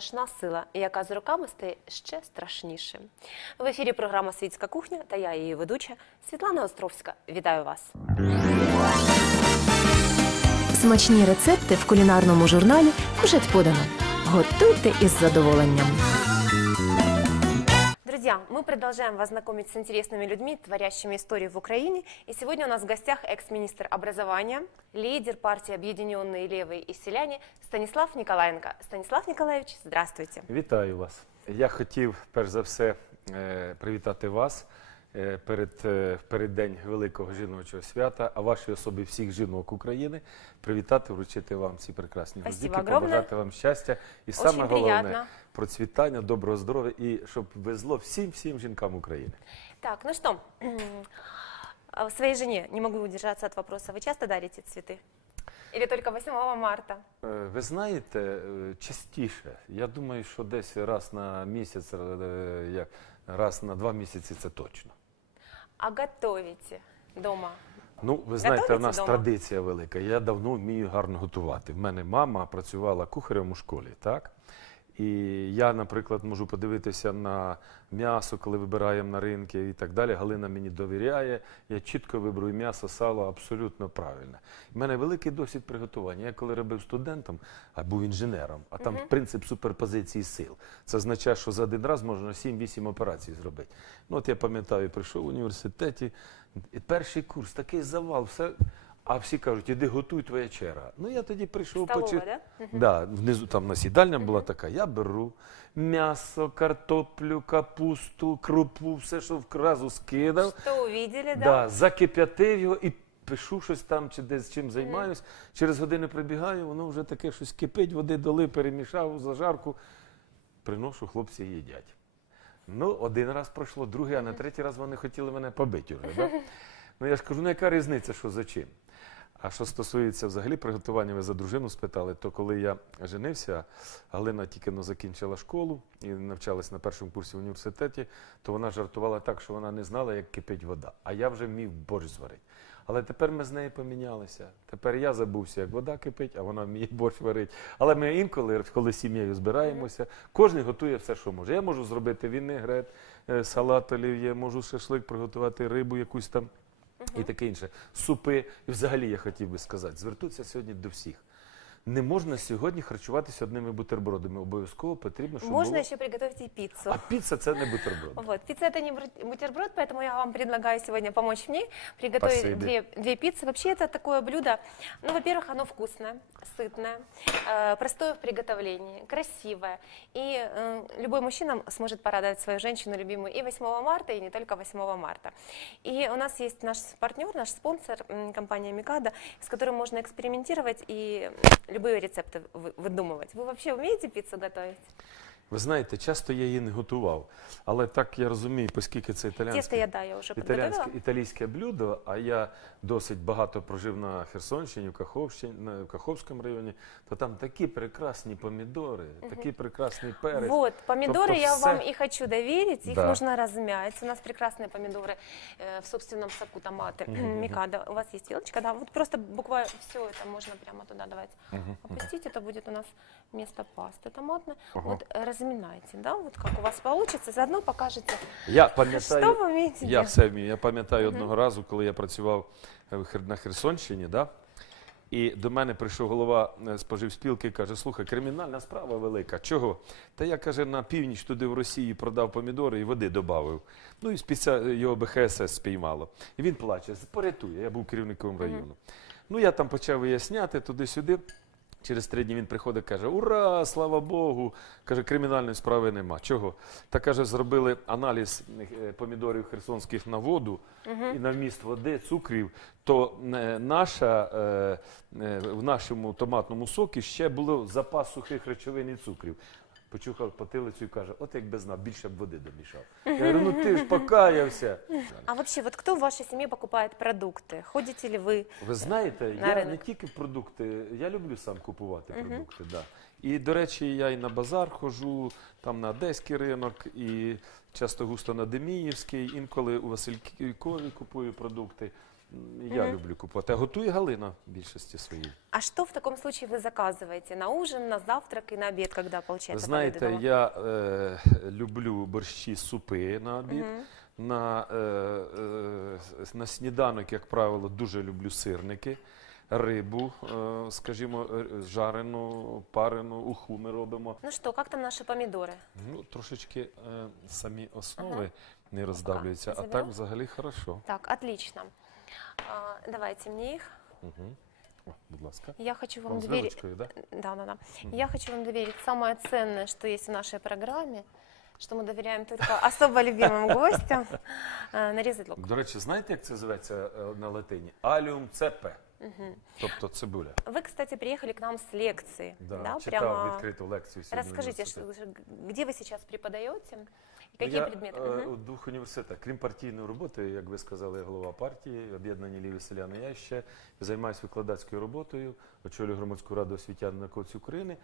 страшна сила, яка з роками стає ще страшнішим. В ефірі програма Світська кухня та я, її ведуча Світлана Островська. Вітаю вас! Смачні рецепти в кулінарному журналі «Кушать подано». Готуйте із задоволенням. Друзья, мы продолжаем вас знакомить с интересными людьми, творящими историю в Украине. И сегодня у нас в гостях экс-министр образования, лидер партии «Объединенные левые и селяне» Станислав Николаенко. Станислав Николаевич, здравствуйте. Вітаю вас. Я хотів перш за все е, привітати вас е, перед е, переддень великого жіночого свята, а вашій особі всіх жінок України привітати, вручити вам ці прекрасні гвоздики, побажати вам щастя і Очень саме головне приятно. процвітання, доброго здоров'я і щоб везло всім всім жінкам України. Так, ну что, а своей жене не могу удержаться от вопроса. Вы часто дарите цветы? Или только 8 марта? Е, Ви знаєте, е, частіше, я думаю, що десь раз на місяць, е, раз на два місяці це точно. А готовите дома? Ну, ви знаєте, Готовите в нас дома? традиція велика. Я давно вмію гарно готувати. В мене мама працювала кухарем у школі, так? І я, наприклад, можу подивитися на м'ясо, коли вибираємо на ринки і так далі. Галина мені довіряє. Я чітко виберу м'ясо, сало абсолютно правильно. У мене великий досвід приготування. Я коли робив студентом, а був інженером, а там принцип суперпозиції сил. Це означає, що за один раз можна 7-8 операцій зробити. Ну, от я пам'ятаю, прийшов в університеті, і перший курс, такий завал, все. А всі кажуть, іди готуй твоя черга. Ну я тоді прийшов Столова, почи- да? Да, внизу там насідальня була така. Я беру м'ясо, картоплю, капусту, крупу, все, що вразу скидав. Что увидели, да? Да, закип'ятив його і пишу щось там, чи десь чим займаюсь. Через годину прибігаю, воно вже таке щось кипить, води доли, перемішав, зажарку. Приношу, хлопці їдять. Ну, один раз пройшло, другий, а на третій раз вони хотіли мене побити вже. Да? Ну я ж кажу, ну яка різниця, що за чим? А що стосується взагалі приготування, ви за дружину спитали, то коли я женився, Галина тільки но закінчила школу і навчалась на першому курсі в університеті, то вона жартувала так, що вона не знала, як кипить вода. А я вже вмів борщ зварити. Але тепер ми з нею помінялися. Тепер я забувся, як вода кипить, а вона вміє борщ варить. Але ми інколи, коли сім'єю збираємося, кожен готує все, що може. Я можу зробити вінегрет, е, салат олів'є, можу шашлик приготувати, рибу якусь там і таке інше. Супи. І взагалі я хотів би сказати, звертуться сьогодні до всіх. Не можна сьогодні харчуватися одними бутербродами. Обов'язково потрібно, щоб Можно було... еще приготовить и пиццу. А піца це не бутерброд. Вот, пицца это не бру- бутерброд, поэтому я вам предлагаю сегодня помочь мне приготовить Спасибо. две, две пиццы. Вообще это такое блюдо, ну, во-первых, оно вкусное, сытное, э, простое в приготовлении, красивое. И э, любой мужчина сможет порадовать свою женщину любимую и 8 марта, и не только 8 марта. И у нас есть наш партнер, наш спонсор, м, компания Микада, с которой можно экспериментировать и любые рецепты вы- выдумывать. Вы вообще умеете пиццу готовить? Ви знаєте, часто я її не готував, але так я розумію, оскільки це Тесто італійське, я, да, я уже подготовила. італійське, італійське блюдо, а я досить багато прожив на Херсонщині, в Каховщині, на в Каховському районі, то там такі прекрасні помідори, такий прекрасний перець. Вот, помидоры Тобто я все- вам и хочу доверить, их Да. нужно размять. У нас прекрасные помидоры э, в собственном соку томаты, микада. У вас есть вилочка, да? Вот просто буквально все это можно прямо туда давать. Опустить, это будет у нас вместо пасты томатной. Ага. Вот э, разминайте, да, вот как у вас получится, заодно покажете, Я что пам'ятаю, вы умеете Я делать. все вмію. Я пам'ятаю одного разу, коли я працював е, в Хер- на Херсонщині, да? і до мене прийшов голова е, споживспілки і каже: слухай, кримінальна справа велика. Чого? Та я каже, на північ туди в Росії продав помідори і води додав. Ну і спеціа... його БХСС спіймало. І він плаче, порятує. Я був керівником району. Ну я там почав виясняти туди-сюди. Через три дні він приходить каже: Ура, слава Богу! Каже, кримінальної справи нема. Чого? Та каже, зробили аналіз е, помідорів херсонських на воду і на вміст води, цукрів. То е, наша, е, в нашому томатному сокі ще було запас сухих речовин і цукрів. Почухав потилицю і каже: от якби знав, більше б води домішав. Я говорю, ну ти ж покаявся. А вообще, вот кто в вашей семье покупает продукты? Ходите ли вы? Ви знаєте, На я ринок. не тільки продукти, я люблю сам купувати продукти. Да. І, до речі, я і на базар ходжу, там на Одеський ринок, і часто густо на Деміївський, інколи у Василькові купую продукти м, я люблю купувати. А готує Галина в більшості своїй. А что в таком случае вы заказываете? На ужин, на завтрак и на обед, когда Ви получается знаєте, пообедала? я е, люблю борщі, супи на обід. На, е, е, на сніданок, як правило, дуже люблю сирники, рибу, е, скажімо, е, жарену, парену, уху ми робимо. Ну что, как там наши помидоры? Ну, трошечки е, самі основи не роздавлюються, а заберу? так взагалі хорошо. Так, отлично. А, давайте мне их. Угу. О, будь ласка. Я хочу вам Вам з доверить. вилочкою, да? Да, да, да. Я хочу вам доверить самое ценное, что есть в нашей программе, что мы доверяем только особо любимым гостям. Э, Нарезать лук. До речі, знаєте, як це зветься е, на латині? Аліум цепе. Тобто цибуля. Вы, кстати, приехали к нам с лекции. Да, читав відкриту лекцію сьогодні. в Расскажите, університеті. что- где вы сейчас преподаете? И какие я, предметы? е, Мгм. У двох університетах, крім партійної роботи, як ви сказали, я голова партії, об'єднані ліві селяни. Я ще займаюся викладацькою роботою, очолюю громадську раду освітян науковців України.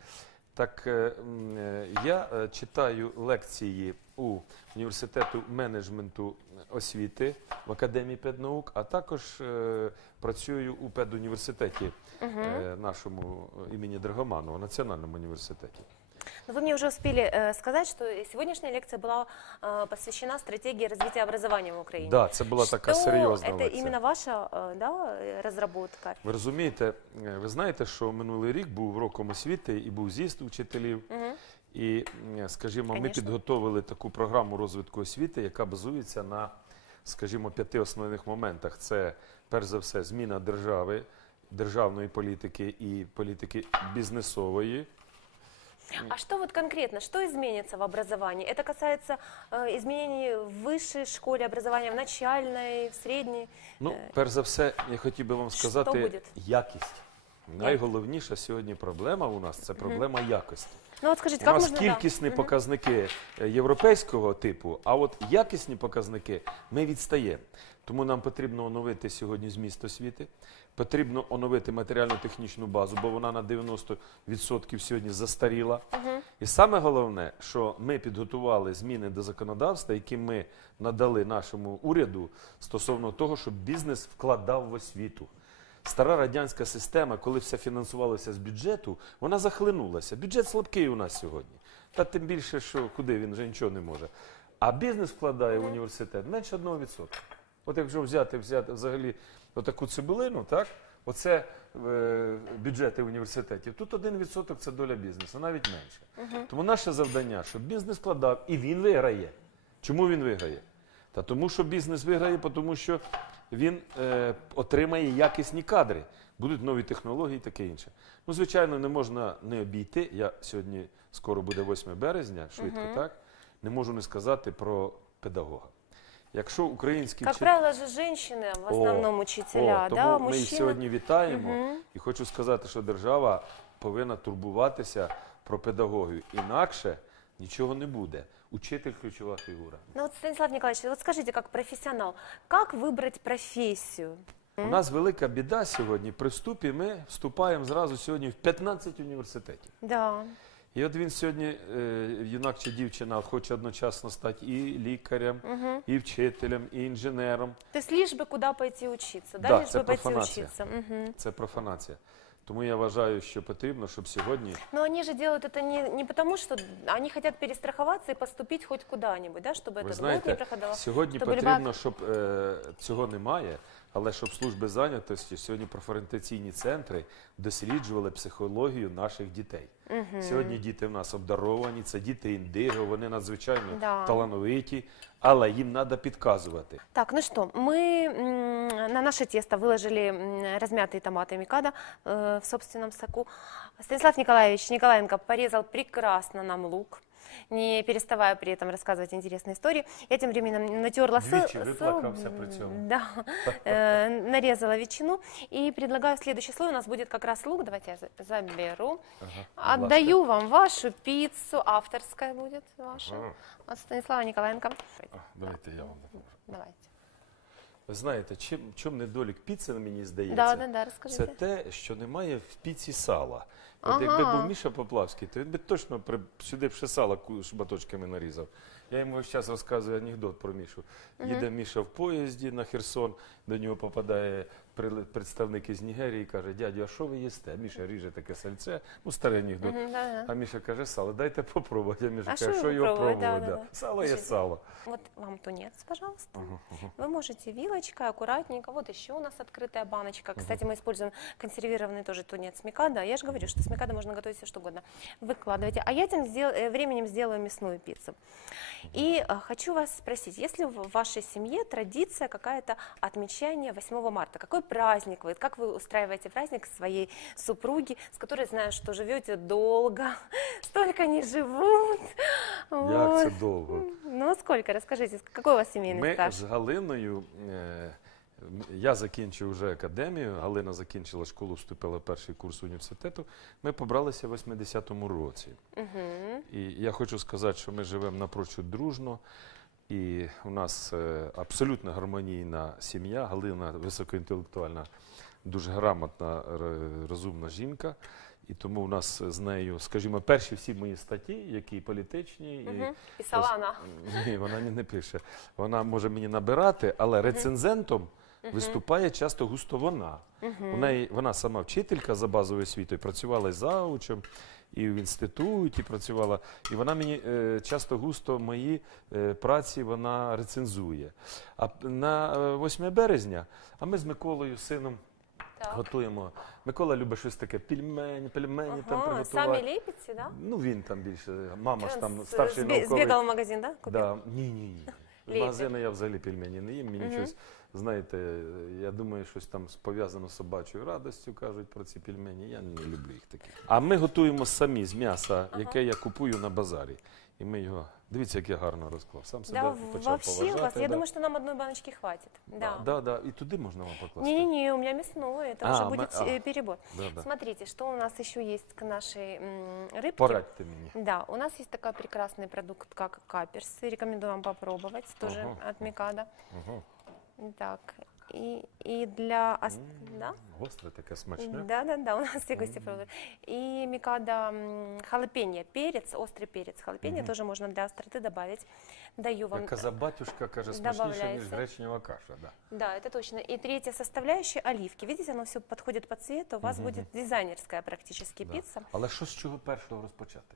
Так е, е, я е, читаю лекції у університету менеджменту освіти в Академії педнаук, а також е, працюю у педуніверситеті е, нашому е, імені Драгоманова, Національному університеті. Но вы мне уже успели э, сказать, что сегодняшняя лекция была э, посвящена стратегии развития образования в Украине. Да, це була така Что серйозна Это лекція. именно ваша э, да, э, разработка. Ви розумієте, е, ви знаєте, що минулий рік був роком освіти і був з'їзд учителів. Мгм. І, м, скажімо, ми Конечно. підготовили таку програму розвитку освіти, яка базується на, скажімо, п'яти основних моментах. Це перш за все зміна держави, державної політики і політики бізнесової. А что вот конкретно, что изменится в образовании? Это касается э, изменений в высшей школе образования, в начальной, в средней. Ну, Е, перш за все, я хотів би вам що сказати буде? якість. Найголовніша сьогодні проблема у нас це проблема якості. Ну вот скажите, У нас можно... да. кількісні показники е, європейського типу, а от якісні показники ми відстаємо. Тому нам потрібно оновити сьогодні зміст освіти, потрібно оновити матеріально-технічну базу, бо вона на 90% сьогодні застаріла. І саме головне, що ми підготували зміни до законодавства, які ми надали нашому уряду стосовно того, щоб бізнес вкладав в освіту. Стара радянська система, коли все фінансувалося з бюджету, вона захлинулася. Бюджет слабкий у нас сьогодні. Та тим більше, що куди він вже нічого не може. А бізнес вкладає в університет менше 1%. От якщо взяти, взяти взагалі отаку цибулину, так? Оце е, бюджети університетів. Тут 1% це доля бізнесу, навіть менше. Тому наше завдання, щоб бізнес вкладав, і він виграє. Чому він виграє? Та тому, що бізнес виграє, тому що він е, отримає якісні кадри, будуть нові технології і таке інше. Ну, звичайно, не можна не обійти. Я сьогодні скоро буде 8 березня, швидко, так? Не можу не сказати про педагога. Якщо український Как вчитель- правило же женщины в О, основном учителя, о, тому да, ми їх сьогодні вітаємо. І хочу сказати, що держава повинна турбуватися про педагогію. Інакше нічого не буде. Учитель ключова фігура. Ну вот, Станислав Николаевич, вот скажите, как профессионал, как выбрать профессию? У нас велика біда сьогодні. При вступі ми вступаємо зразу сьогодні в 15 університетів. Да. І от він сьогодні, е, юнак чи дівчина, хоче одночасно стати і лікарем, і вчителем, і інженером. То есть лишь бы куда пойти учиться, да, Да, лишь це бы пойти профанація. учиться. Мгм. Це профанація. Тому я вважаю, що потрібно, щоб сьогодні Но они же делают это не, не потому, что они хотят перестраховаться и поступить хоть куда-нибудь, да, чтобы Ви этот год не знаєте, проходило. сьогодні щоб потрібно, люба- щоб е, цього немає, але щоб служби зайнятості сьогодні профорієнтаційні центри досліджували психологію наших дітей. Сьогодні діти в нас обдаровані, це діти індиго, вони надзвичайно Да. талановиті, але їм треба підказувати. Так, ну что, мы м, на наше тесто выложили м, размятые томаты микадо э, в собственном соку. Станислав Николаевич Николаенко порезал прекрасно нам лук, не переставая при этом рассказывать интересные истории. Я тем временем натерла сыр, Двічі виплакався при цьому. да, э, нарезала ветчину и предлагаю следующий слой. У нас будет как раз лук. Давайте я за- заберу. ласка. Отдаю вам вашу пиццу, авторская будет ваша, Ага. от Станислава Николаенко. Давайте я вам допоможу. Давайте. Ви знаєте, чим, чим недолік піци, мені здається, Да, да, да, це расскажите. те, що немає в піці сала. От якби був Міша Поплавський, то він би точно при, сюди б ще сала шматочками нарізав. Я йому весь час розказую анекдот про Мішу. Їде Міша в поїзді на Херсон, до нього попадає представник із Нігерії і каже, дядю, а що ви їсте? Міша ріже таке сальце, ну старий анекдот. Мгм, да-да. А Міша каже, сало, дайте попробувати. А Міша А каже, що що ви його пробувати? пробувати? Да, Да, да, да. Сало є Скажіть. сало. Вот вам тунец, пожалуйста. Вы можете вилочкой аккуратненько. Вот еще у нас открытая баночка. Кстати, мы используем консервированный тоже тунец микада. Я же говорю, что с микада можно готовить все что угодно. Выкладывайте. А я тем сдел- э, временем сделаю мясную пиццу. И э, хочу вас спросить, если в вашей семье традиция какая-то отмечания 8 марта, какой праздник вы, как вы устраиваете праздник своей супруги, с которой знаю, что живете долго, столько не живут. Як це Вот. довго? Ну, сколько? Расскажите, какой у вас семейный Ми стаж? з Галиною. е, м, Я закінчив вже академію, Галина закінчила школу, вступила в перший курс університету. Ми побралися в 80-му році. Мгм. І я хочу сказати, що ми живемо напрочуд дружно, і у нас е, абсолютно гармонійна сім'я. Галина високоінтелектуальна, дуже грамотна, розумна жінка. І тому у нас з нею, скажімо, перші всі мої статті, які політичні, і Мгм. Писала Ось- ні, вона не пише. Вона може мені набирати, але рецензентом виступає часто густо вона. У неї вона сама вчителька за базовою освітою, працювала і заучем, і в інституті працювала. І вона мені е, часто густо мої е, праці вона рецензує. А на е, 8 березня, а ми з Миколою, сином. Так. Готуємо. Микола любить щось таке, пельмені, пельмені там Ага, приготувати. сами лепите, да? Ну він там більше, мама ж там старший науковий. Сбегал в магазин, да? Купил? Да. Ні, ні, ні. Ліпить. магазину я взагалі пельмені не їм. Мені щось, знаєте, я думаю, щось там пов'язано з собачою радостю, кажуть про ці пельмені. Я не люблю їх таких. А ми готуємо самі з м'яса, яке я купую на базарі. І ми його. Дивіться, як я гарно розклав. Сам себе Да, почав вообще у поважати. вас, я да. думаю, что нам одной баночки хватит. да. Да. Да, да, І туди можна вам покласти. Не-не-не, у меня мясное, это А, уже мы- будет а. э, перебор. Да, да. Смотрите, что у нас еще есть к нашей м, рыбке. Порадьте мені. Да, у нас есть такой прекрасный продукт, как каперсы. Рекомендую вам попробовать, тоже Ага. от Микада. Ага. Так, и, и для... ос- Да? Гостре таке смачне. Да, да, да, у нас все гости пробуют. И микада м, халапеньо, перец, острый перец халапеньо тоже можно для остроты добавить. Даю вам. Як казав батюшка, каже, смачніше, ніж Добавляється. гречнева каша. Да. Да, это точно. И третья составляющая оливки. Видите, оно все подходит по цвету. У вас будет дизайнерская практически Да. пицца. Але що з чого першого розпочати?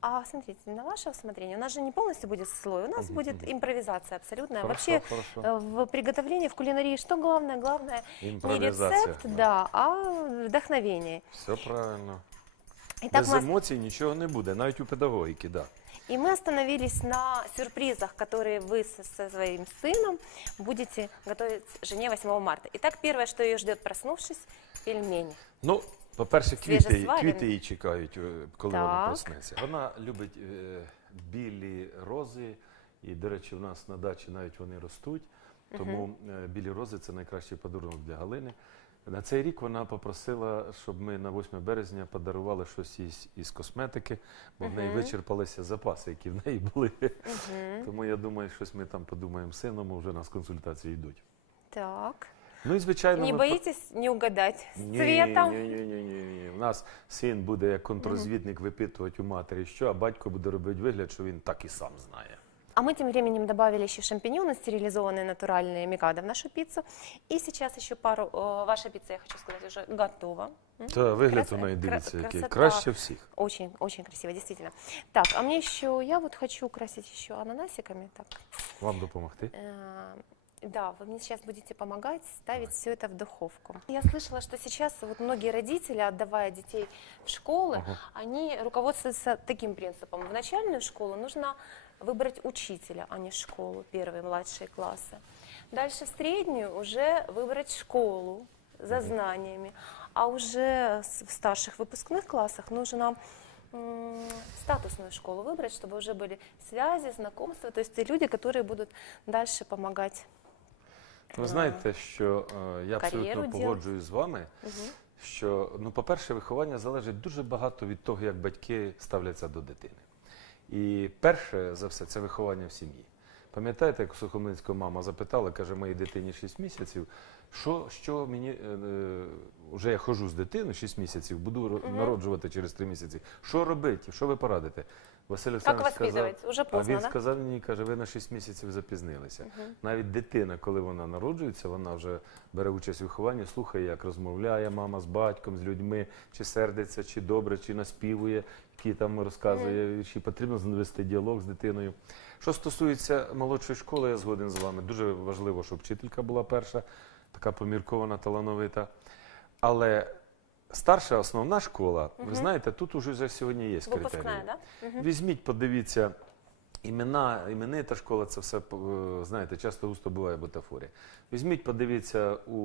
А смотрите, на ваше усмотрение, у нас же не полностью будет слой, у нас Мгм, будет импровизация абсолютная. Хорошо, Вообще хорошо. э, в приготовлении, в кулинарии, что главное? Главное не Імпровізація. рецепт, да, а вдохновение. Все правильно. Итак, Без мы емоцій нічого не буде, навіть у педагогіки, да. И мы остановились на сюрпризах, которые вы со, со своим сыном будете готовить жене 8 марта. Итак, первое, что ее ждет, проснувшись, пельмені. Ну, по-перше, квіти, Свіжесварені. квіти її чекають, е, коли вона Так. проснеться. Вона любить е, білі рози, і, до речі, в нас на дачі навіть вони ростуть. Тому е, білі рози це найкращий подарунок для Галини. На цей рік вона попросила, щоб ми на 8 березня подарували щось із, із косметики, бо в неї вичерпалися запаси, які в неї були. Тому я думаю, щось ми там подумаємо з сином, вже у нас консультації йдуть. Так. Ну і звичайно, Не ми боитесь не угадать с ні, цветом? Ні, ні, ні, ні, ні. У нас син буде як контрозвідник випитувати у матері, що, а батько буде робити вигляд, що він так і сам знає. А мы тем временем добавили еще шампиньоны, стерилизованные натуральные микадо в нашу пиццу. И сейчас еще пару... э, Ваша пицца, я хочу сказать, уже готова. М? Та вигляд Краса- у неї кра- дивіться, який красота. краще всіх. Очень, очень красиво, действительно. Так, а мне еще, я вот хочу украсить еще ананасиками. Так, Вам допомогти? Э, Да, вы мне сейчас будете помогать ставить все это в духовку. Я слышала, что сейчас вот многие родители, отдавая детей в школы, Ага. они руководствуются таким принципом. В начальную школу нужно выбрать учителя, а не школу, первые, младшие классы. Дальше в среднюю уже выбрать школу за знаниями. А уже в старших выпускных классах нужно статусную школу выбрать, чтобы уже были связи, знакомства, то есть те люди, которые будут дальше помогать. Ви знаєте, що е, я абсолютно погоджуюсь з вами, що, ну, по-перше, виховання залежить дуже багато від того, як батьки ставляться до дитини. І перше за все це виховання в сім'ї. Пам'ятаєте, як у Сухомлинського мама запитала, каже, моїй дитині 6 місяців, що, що мені, е, е, вже я ходжу з дитиною 6 місяців, буду ро- народжувати через 3 місяці. Що робити? Що ви порадите? Василь Олександрович сказав? Уже а він да? сказав мені, каже, ви на 6 місяців запізнилися. Навіть дитина, коли вона народжується, вона вже бере участь у вихованні, слухає, як розмовляє мама з батьком, з людьми, чи сердиться, чи добре, чи наспівує, які там розказує вірші. Потрібно завести діалог з дитиною. Що стосується молодшої школи, я згоден з вами. Дуже важливо, щоб вчителька була перша, така поміркована, талановита. Але старша основна школа, ви знаєте, тут уже за сьогодні є критерії. Выпускная, да? Візьміть, подивіться. Імена, імени та школа, це все, е, знаєте, часто густо буває бутафорія. Візьміть, подивіться у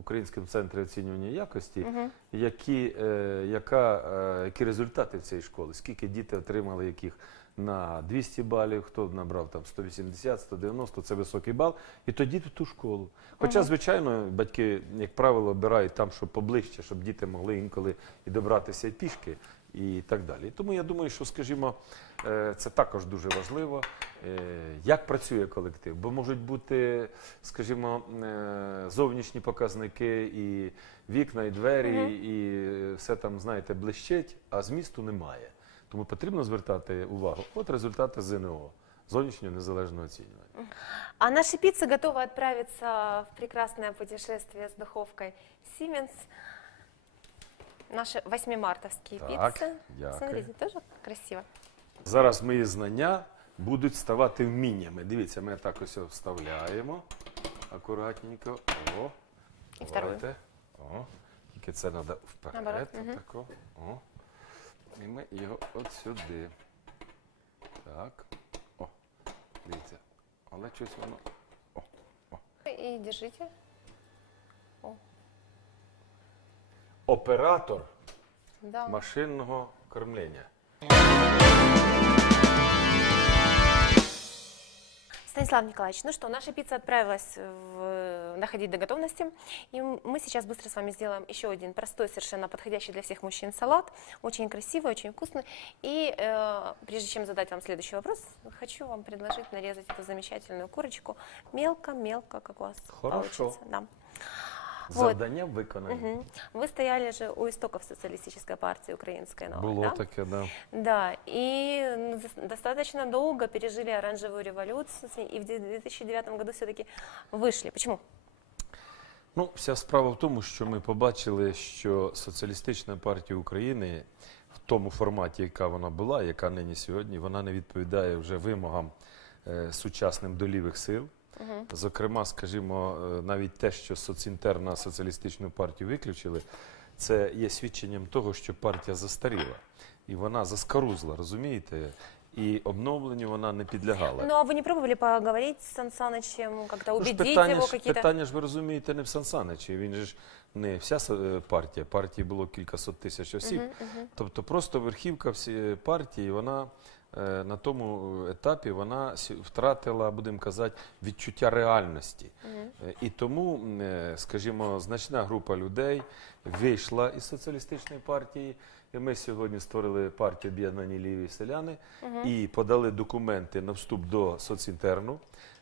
Українському центрі оцінювання якості, які, е, яка, е, які результати в цій школі, скільки діти отримали яких на 200 балів, хто набрав там 180, 190, це високий бал, і тоді в ту школу. Хоча, звичайно, батьки, як правило, обирають там, щоб поближче, щоб діти могли інколи і добратися пішки і так далі. Тому я думаю, що, скажімо, е, це також дуже важливо, е, як працює колектив. Бо можуть бути, скажімо, е, зовнішні показники, і вікна, і двері, і все там, знаєте, блищить, а змісту немає. Тому потрібно звертати увагу. От результати ЗНО, зовнішнього незалежного оцінювання. А наши пиццы готовы отправиться в прекрасное путешествие с духовкой Siemens. Наши восьмимартовские Так, пиццы. дякую. Смотрите, тоже красиво. Зараз мої знання будуть ставати вміннями. Дивіться, ми так ось вставляємо акуратненько. О, І вторую. давайте. О, тільки це треба вперед. Наоборот, мгм. Отако. О. І ми його от сюди. Так. О, дивіться. Але щось воно. О. И держите. О, Оператор Да. машинного кормлення. Станислав Николаевич, ну что, наша пицца отправилась в, доходить до готовности. И мы сейчас быстро с вами сделаем еще один простой, совершенно подходящий для всех мужчин салат. Очень красивый, очень вкусный. И э, прежде чем задать вам следующий вопрос, хочу вам предложить нарезать эту замечательную курочку мелко-мелко, как у вас Хорошо. получится. Да. Вот. Завдання виконане. Мгм. Вы стояли же у истоков социалистической партии украинской новой, Було да? таке, да. Да, и достаточно долго пережили оранжевую революцию, и в 2009 году все-таки вышли. Почему? Ну, вся справа в тому, що ми побачили, що соціалістична партія України в тому форматі, яка вона була, яка нині сьогодні, вона не відповідає вже вимогам е, сучасним до лівих сил. Зокрема, скажімо, е, навіть те, що соцінтер на соціалістичну партію виключили, це є свідченням того, що партія застаріла. І вона заскорузла, розумієте? І обновленню вона не підлягала. Ну, а вы не пробовали поговорить с Сан Санычем, как-то Ну ж питання, какие-то... питання ж ви розумієте не в Сан Саничі. Він же ж не вся е, партія. Партії було кількасот тисяч осіб. Тобто просто верхівка всі партії, вона е, на тому етапі вона втратила, будемо казати, відчуття реальності. Е, І тому, е, скажімо, значна група людей вийшла із соціалістичної партії. І ми сьогодні створили партію Об'єднані ліві селяни і подали документи на вступ до соцінтерну.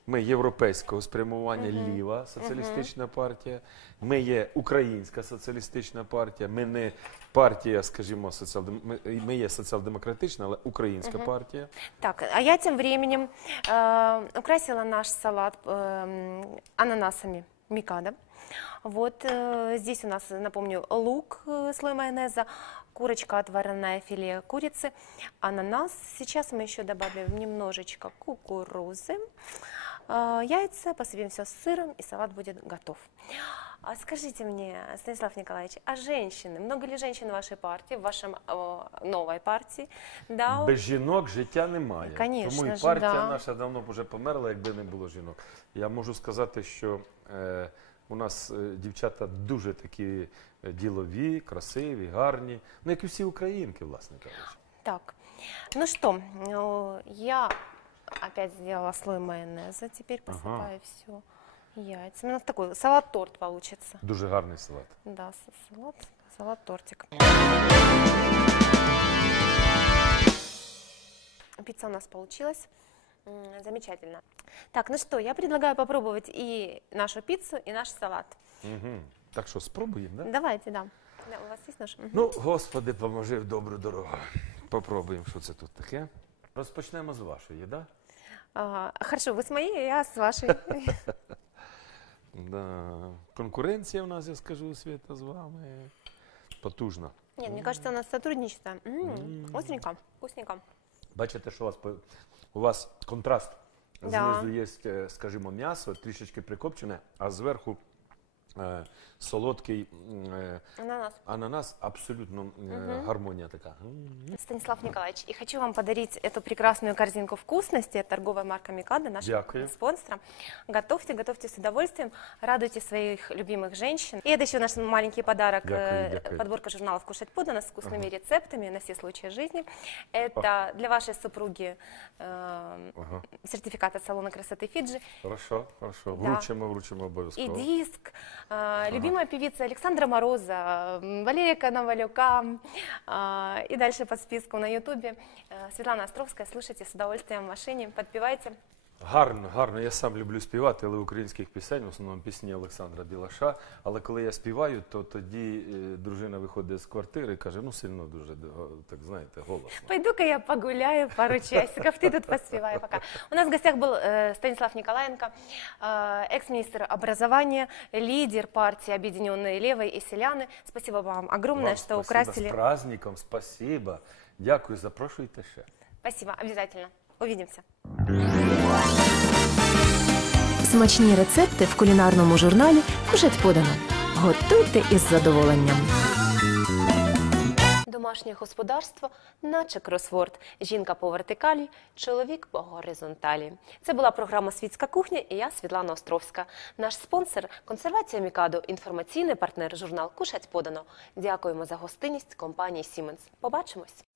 Ми європейського спрямування ліва соціалістична партія. Ми є українська соціалістична партія. Ми не партія, скажімо, соціал... ми, ми є соціал-демократична, але українська партія. Так, а я тем временем э, украсила наш салат э, ананасами микадо. Вот э, здесь у нас, напомню, лук, э, слой майонеза, курочка отваренное филе курицы, ананас. Сейчас мы еще добавим немножечко кукурузы, э, яйца, посыпем все сыром, и салат будет готов. А скажите мне, Станислав Николаевич, а женщины, много ли женщин в вашей партии, в вашем э, новой партии? Да, Без жінок життя немає. Конечно Тому і ж, партія да. наша давно б вже померла, якби не було жінок. Я можу сказати, що е, у нас е, дівчата дуже такі е, ділові, красиві, гарні, ну як і всі українки, власне кажучи. Так, ну что, э, я опять сделала слой майонеза, теперь Ага. посыпаю все яйцами. У нас такой салат-торт получится. Дуже гарний салат. Да, с- салат, салат-тортик. Пицца у нас получилась. М, Замечательно. Так, ну что, я предлагаю попробовать и нашу пиццу, и наш салат. Угу. Так що, спробуємо, да? Давайте, да. Да, у вас есть? Мгм. Ну, Господи, поможи в добру дорогу. Попробуємо, що це тут таке. Розпочнемо з вашої, да? А, хорошо, вы с моей, я с вашей. Да. Конкуренція в нас, я скажу, Свята, з вами. Потужна. Нет, мне кажется, у нас сотрудничество. М, Остренько, вкусненько. Бачите, що у вас, по- у вас контраст. Да. Знизу є, е, скажімо, м'ясо, трішечки прикопчене, а зверху е, солодкий е, Ананас. ананас, абсолютно е, гармонія така. М. Станислав Николаевич, и хочу вам подарить эту прекрасную корзинку вкусности от торговой марки Микада, нашего Дякую. спонсора. Готовьте, готовьте с удовольствием, радуйте своих любимых женщин. И это еще наш маленький подарок, Дякую, э, дякую. подборка журналов «Кушать подано» с вкусными рецептами на все случаи жизни. Это для вашей супруги э, Ага. сертификат от салона красоты Фиджи. Хорошо, хорошо. Вручимо, вручимо И обов'язково. диск, э, любимая певица Александра Мороза, Валерия Коновалюка, э, и дальше по списку на ютубе э, Светлана Островская. Слушайте с удовольствием в машине, подпевайте. Гарно, гарно. Я сам люблю співати, але українських пісень, в основному пісні Олександра Білаша. Але коли я співаю, то тоді е, дружина виходить з квартири і каже, ну сильно дуже, е, так знаєте, голосно. Пойду-ка я погуляю пару часиков, ты тут поспевай пока. У нас в гостях был э, Станислав Николаенко, э, экс-министр образования, лидер партии «Объединенные левые» и «Селяны». Спасибо вам огромное, Вам что спасибо. украсили. З праздником, спасибо. Дякую, запрошуйте ще. Спасибо, обязательно. Увидимся. Смачні рецепти в кулінарному журналі Кушать подано. Готуйте із задоволенням. Домашнє господарство, наче кросворд. Жінка по вертикалі, чоловік по горизонталі. Це була програма Світська кухня і я Світлана Островська. Наш спонсор консервація Мікадо, інформаційний партнер журнал Кушать подано. Дякуємо за гостинність компанії Сіменс. Побачимось.